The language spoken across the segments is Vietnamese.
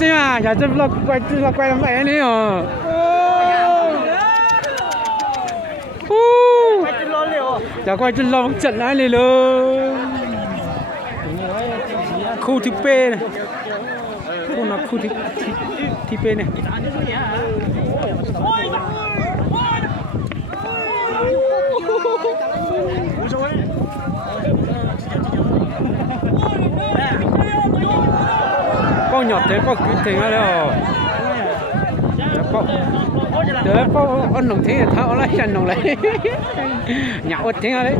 Chứ mà giờ tôi quay làm vậy này hả? Giờ quay chân lo trận này lên luôn. Khu thứ P này. Khu nào khu thứ P này. Con nhỏ thế con cứ thế này rồi. Con ăn nồng thế tháo lại chân nồng lại. Nhạo thế đấy.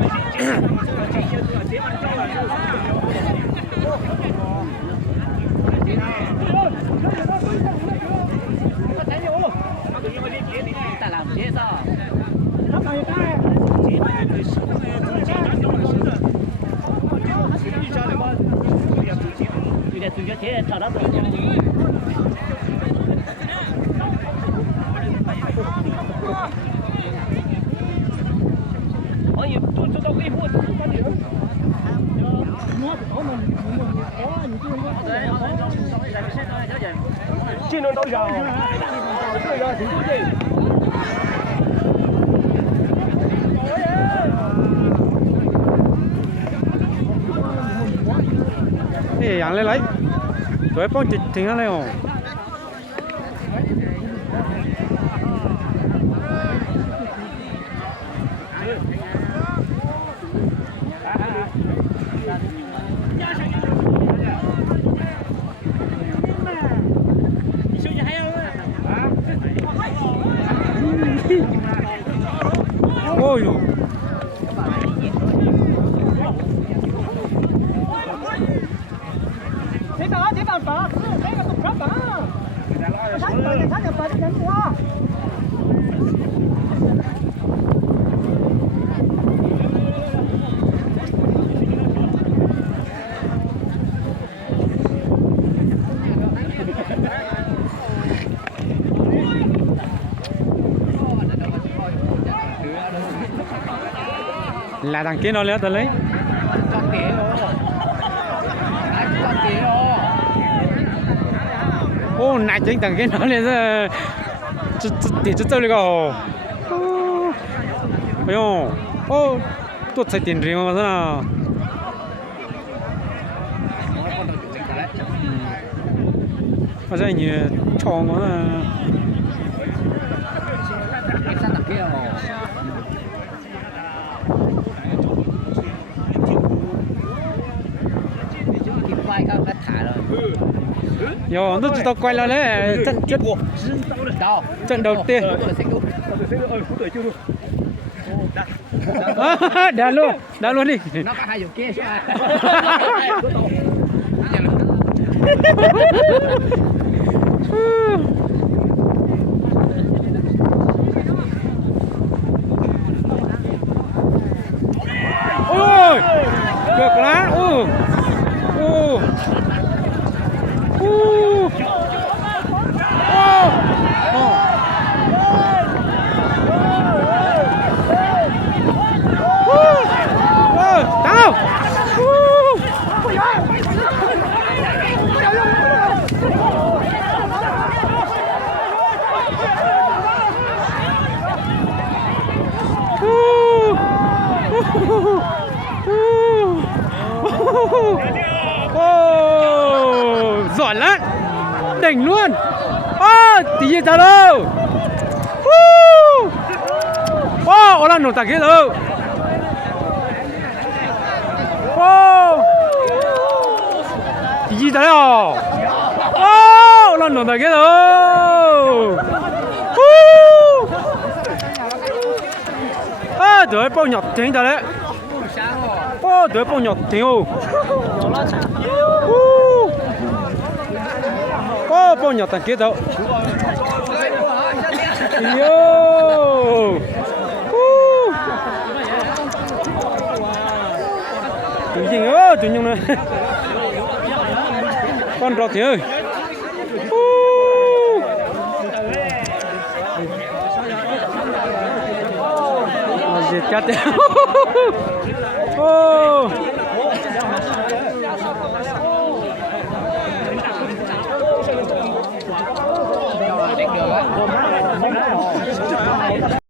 进入đấu場。Yang lấy. Tụi con thỉnh lên rồi. Ôi dồi. Thế bảo thế là tục lắm bảo. Thắt nhập vào đến qua. Là thằng kia nó lấy tao lấy. Ô nãy chính thằng kia nó lấy ra thì tôi đi go. Ôi ô tôi thấy tiền riêng mà sao? Bây giờ như chong quá. Yo, nó chỉ tao quay lại đấy, trận đầu tiên. Đá luôn đi. Nó có hai dụng kia sao? Ôi, được lá, tao. Giỏi lắm, đỉnh luôn. Tí gì sao đâu. Orang nổ tạc kia đâu. Tí gì sao đâu. Orang nổ tạc kia đâu. Trời bao nhọt thế đó đấy. Trời bao nhọt thế ô. Bao nhọt thằng kia đâu. Yo. Tụi gì ơi, tụi nhung này. Con rọt thì ơi. Chết.